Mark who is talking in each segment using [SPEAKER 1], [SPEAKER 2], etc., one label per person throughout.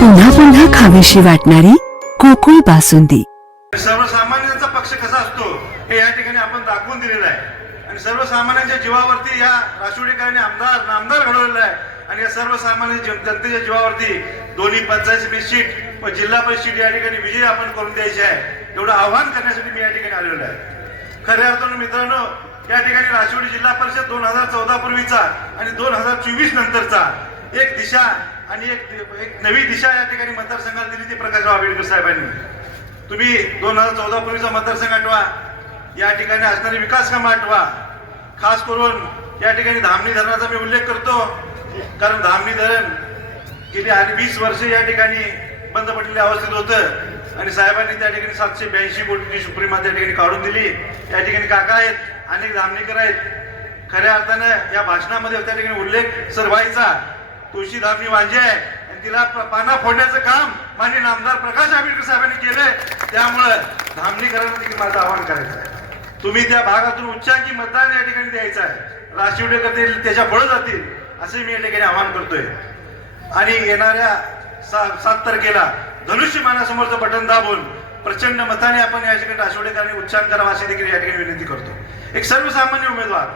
[SPEAKER 1] पुन्हा पुन्हा खावीशी वाटणारी कोकुळ बासुंदी.
[SPEAKER 2] सर्वसामान्यांचा पक्ष कसा असतो हे या ठिकाणी आपण दाखवून दिलेलं आहे. आणि सर्वसामान्यांच्या जीवावरती या राष्ट्रवादीकरांनी आमदार नामदार घडवलेला आहे. आणि या सर्वसामान्य जनतेच्या जीवावरती दोन्ही पंचायत समिती सीट व जिल्हा परिषद सीट या ठिकाणी विजय आपण करून द्यायचे आहे. एवढं आव्हान करण्यासाठी मी या ठिकाणी आलेलो आहे. खऱ्या अर्थानं मित्रांनो या ठिकाणी राष्ट्रवादी जिल्हा परिषद दोन हजार चौदा पूर्वीचा आणि दोन हजार चोवीस नंतरचा एक दिशा आणि एक एक नवी दिशा या ठिकाणी मतदारसंघाला दिली ती प्रकाशराव आंबेडकर साहेबांनी. तुम्ही दोन हजार चौदा पूर्वीचा मतदारसंघ आठवा या ठिकाणी असणारी विकास कामं आठवा. खास करून या ठिकाणी धामणी धरणाचा मी उल्लेख करतो कारण धामणी धरण गेली आणि वीस वर्ष या ठिकाणी बंद पडलेल्या अवस्थेत होतं. आणि साहेबांनी त्या ठिकाणी सातशे ब्याऐंशी कोटीची सुप्रीम त्या ठिकाणी काढून दिली. या ठिकाणी काका आहेत अनेक धामणीकर आहेत. खऱ्या अर्थानं या भाषणामध्ये त्या ठिकाणी उल्लेख सर व्हायचा धामणी वांजे आहे आणि तिला प- पाना फोडण्याचं काम माननीय नामदार प्रकाश आंबेडकर साहेबांनी केलंय त्यामुळं धामणीकरांना देखील माझं आवाहन करायचं आहे. तुम्ही त्या भागातून उच्चांकी मतदान या ठिकाणी द्यायचं आहे. राशिवडेकर ते त्याच्या पुढे जातील असे मी या ठिकाणी आवाहन करतोय. आणि येणाऱ्या सा- सात तारखेला धनुष्यमानासमोरचं बटन दाबून प्रचंड मताने आपण या ठिकाणी राशिवडेकरांनी उच्चांक करावा अशी देखील या ठिकाणी विनंती करतो. एक सर्वसामान्य उमेदवार.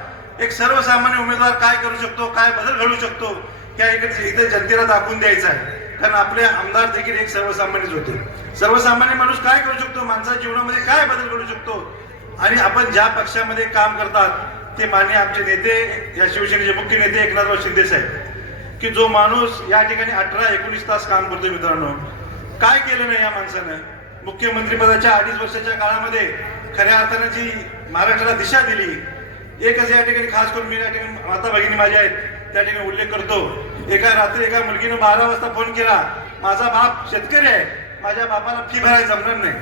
[SPEAKER 2] एक सर्वसामान्य उमेदवार काय करू शकतो काय बदल घडू शकतो या इकडे इथे जनतेला दाखवून द्यायचं आहे. कारण आपले आमदार देखील एक सर्वसामान्यच होते. सर्वसामान्य माणूस काय करू शकतो? माणसाच्या जीवनामध्ये काय बदल करू शकतो? आणि आपण ज्या पक्षामध्ये काम करतात ते मान्य आमचे नेते या शिवसेनेचे मुख्य नेते एकनाथराव शिंदे साहेब. की जो माणूस या ठिकाणी अठरा एकोणीस तास काम करतोय मित्रांनो. काय केलं नाही या माणसानं? मुख्यमंत्री पदाच्या अडीच वर्षाच्या काळामध्ये खऱ्या अर्थानं जी महाराष्ट्राला दिशा दिली एकच या ठिकाणी खास करून मी या ठिकाणी माता भगिनी माझ्या आहेत त्या ठिकाणी उल्लेख करतो. एका रात्री एका मुलगीनं बारा वाजता फोन केला माझा बाप शेतकरी आहे माझ्या बापाला फी भरायला जमणार नाही.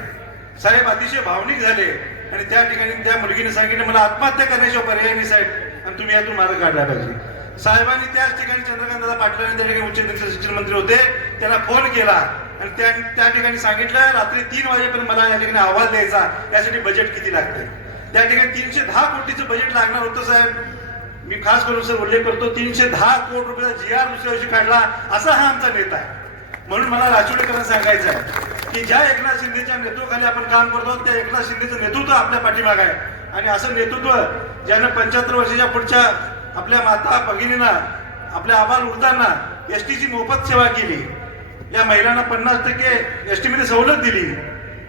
[SPEAKER 2] साहेब अतिशय भावनिक झाले. आणि त्या ठिकाणी त्या मुलगीने सांगितलं मला आत्महत्या करण्याशिवाय पर्याय नाही साहेब आणि तुम्ही यातून मार्ग काढला पाहिजे. साहेबांनी त्याच ठिकाणी चंद्रकांतदादा पाटील त्या ठिकाणी उच्च शिक्षण मंत्री होते त्यांना फोन केला. आणि त्या त्या ठिकाणी सांगितलं रात्री तीन वाजेपर्यंत मला या ठिकाणी अहवाल द्यायचा यासाठी बजेट किती लागते त्या ठिकाणी तीनशे दहा कोटीचं बजेट लागणार होतं साहेब. मी खास करून सर उल्लेख करतो तीनशे दहा कोटी रुपयाचा जी आर दुसऱ्या वर्षी काढला असा हा आमचा नेता आहे. म्हणून मला राजवडेकरांना सांगायचं आहे की ज्या एकनाथ शिंदेच्या नेतृत्वाखाली आपण काम करतो त्या एकनाथ शिंदेचं नेतृत्व आपल्या पाठीमाग आहे. आणि असं नेतृत्व ज्यानं पंच्याहत्तर वर्षाच्या पुढच्या आपल्या माता भगिनींना आपल्या आबाल उरताना एस टीची मोफत सेवा केली. या महिलांना पन्नास टक्के एसमध्ये सवलत दिली.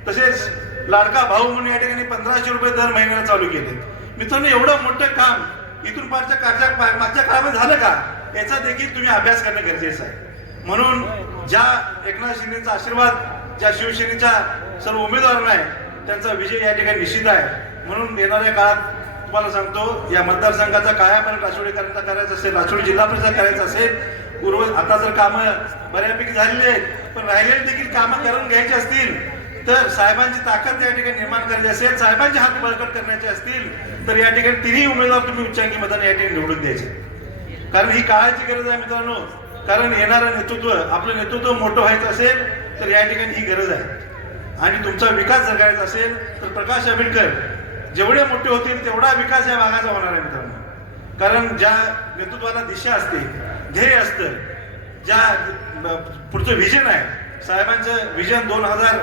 [SPEAKER 2] तसेच लाडका भाऊ म्हणून या ठिकाणी पंधराशे रुपये दर महिन्याला चालू केले. मित्रांनो एवढं मोठं काम इथून पाठच्या काळच्या मागच्या काळामध्ये झालं का? याचा देखील तुम्ही अभ्यास करणं गरजेचं आहे. म्हणून ज्या एकनाथ शिंदेचा आशीर्वाद ज्या शिवसेनेच्या सर्व उमेदवारांना आहे त्यांचा विजय या ठिकाणी निश्चित आहे. म्हणून येणाऱ्या काळात तुम्हाला सांगतो या मतदारसंघाचा कायापालट राष्ट्रवादीकरांचा करायचा असेल राष्ट्रवादी जिल्हा परिषद करायचं असेल पूर्व आता जर कामं बऱ्यापैकी झालेली आहेत पण राहिलेले देखील कामं करून घ्यायची असतील तर साहेबांची ताकद या ठिकाणी निर्माण करायची असेल साहेबांचे हात बळकट करण्याचे असतील तर या ठिकाणी तिन्ही उमेदवार तुम्ही उच्चांकी मताने या ठिकाणी निवडून द्यायचे. कारण ही काळाची गरज आहे मित्रांनो. कारण येणारं नेतृत्व आपलं नेतृत्व मोठं व्हायचं असेल तर या ठिकाणी ही गरज आहे. आणि तुमचा विकास जर करायचा असेल तर प्रकाश आंबेडकर जेवढे मोठे होतील तेवढा विकास या भागाचा होणार आहे मित्रांनो. कारण ज्या नेतृत्वाला दिशा असते ध्येय असतं ज्या पुढचं व्हिजन आहे साहेबांचं व्हिजन दोन हजार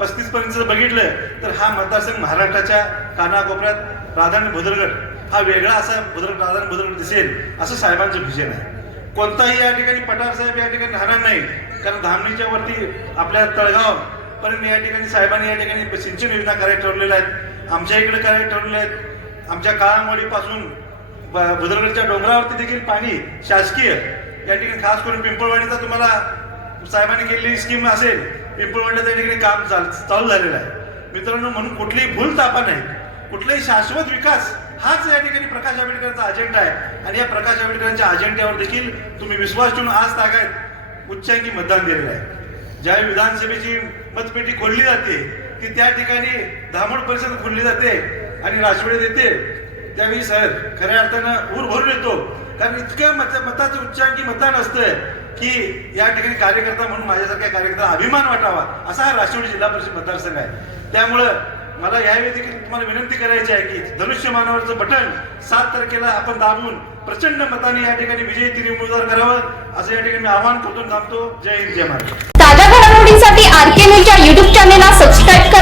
[SPEAKER 2] पस्तीस पर्यंत जर बघितलं तर हा मतदारसंघ महाराष्ट्राच्या कानाकोपऱ्यात प्राधान्य भद्रगड हा वेगळा असा भद्र प्राधान्य भद्रगड दिसेल असं साहेबांचं व्हिजन आहे. कोणताही या ठिकाणी पठार साहेब या ठिकाणी राहणार नाही कारण धामणीच्या वरती आपल्या तळगाव पर्यंत या ठिकाणी साहेबांनी या ठिकाणी सिंचन योजना करायला ठरवलेल्या आहेत. आमच्या इकडे करायला ठरवलेल्या आहेत. आमच्या काळामोडीपासून ब- भुदरगडच्या डोंगरावरती देखील पाणी शासकीय या ठिकाणी खास करून पिंपळवाडीचा तुम्हाला साहेबांनी केलेली स्कीम असेल पिंपळवाडीला त्या ठिकाणी काम चाल- चालू झालेलं आहे. मित्रांनो म्हणून कुठलीही भूल तापा नाही कुठलाही शाश्वत विकास हाच या ठिकाणी प्रकाश आंबेडकरांचा अजेंडा आहे. आणि या प्रकाश आंबेडकरांच्या अजेंड्यावर देखील तुम्ही विश्वास ठेवून आज तागायत उच्चांकी मतदान दिलेलं आहे. ज्यावेळी विधानसभेची मतपेटी खोलली जाते ती त्या ठिकाणी धामण परिषद खोलली जाते आणि राजवेळ देते. त्यावेळी सर खऱ्या अर्थानं ऊर भरून येतो. कारण इतक्या मत मताचं उच्चांकी मतदान असतंय. की या ठिकाणी कार्यकर्ता म्हणून माझ्यासारख्या कार्यकर्ता अभिमान वाटावा असा हा राष्ट्रवादी जिल्हा परिषद मतदारसंघ आहे. त्यामुळं मला यावेळी देखील तुम्हाला विनंती करायची आहे की धनुष्य मानवाचं बटन सात तारखेला आपण दाबून प्रचंड मताने या ठिकाणी विजयी तिरी उमेदवार करावं असं या ठिकाणी मी आव्हान करून थांबतो. जय हिंद जय महाराष्ट्र.
[SPEAKER 3] ताज्या घडामोडींसाठी आर के न्यूजच्या युट्यूब चॅनेलला सबस्क्राईब करा.